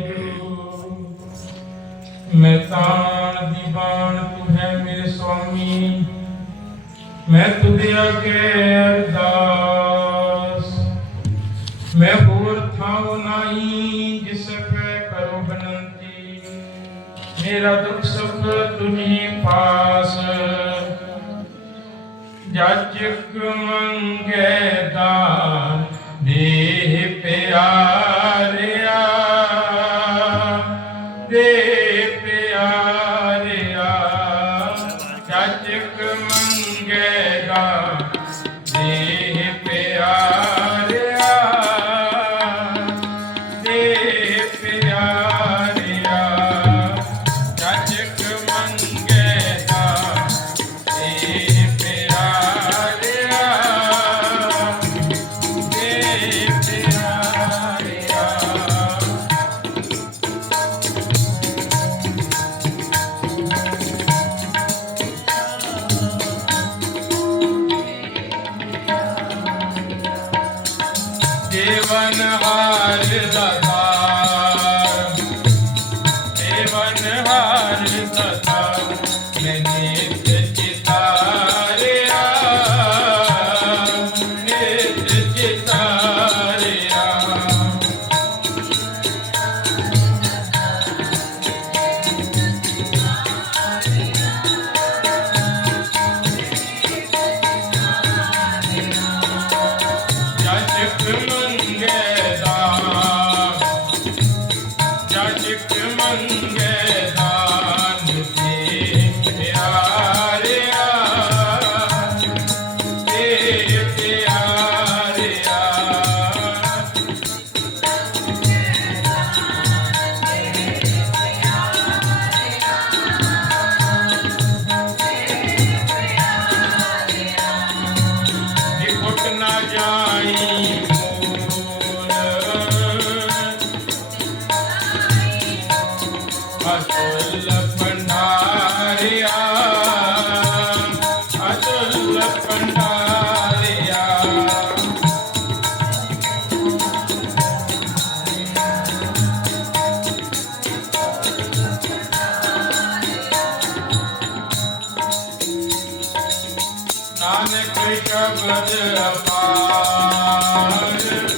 ਵਾਹਿਗੁਰੂ ਮੈਂ ਤਾਣ ਦੀ ਤੂੰ ਹੈ ਮੇਰੇ ਸੁਆਮੀ ਮੈਂ ਤੁਧੇ ਅਗੇ ਅਰਦਾਸ ਮੈਂ ਹੋਰ ਥਾਉ ਨਾਹੀ ਜਿਸ ਪੈ ਕਰੋ ਬਨੰਤੀ। ਮੇਰਾ ਦੁੱਖ ਸੁਖ ਤੁਝੀ ਪਾਸ। ਜਜਕ ਮੰਗੇ ਦਾਨ, ਦੇਹ ਪਿਆਰਿਆ day. معالي ਨਾਨਕ ਸ਼ਬਦ ਅਪਾਰ।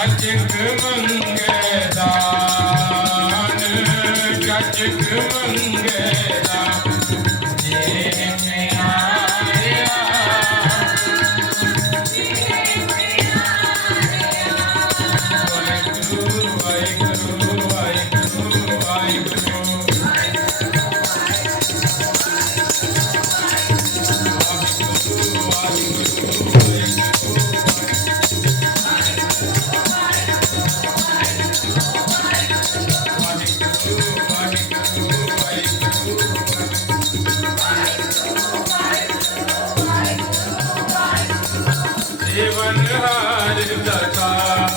ਜਜਕ ਮੰਗੇ ਦਾਨ ਜਜਕ ਮੰਗੇ ਦਾਨ ਦੇ ਹਾਰ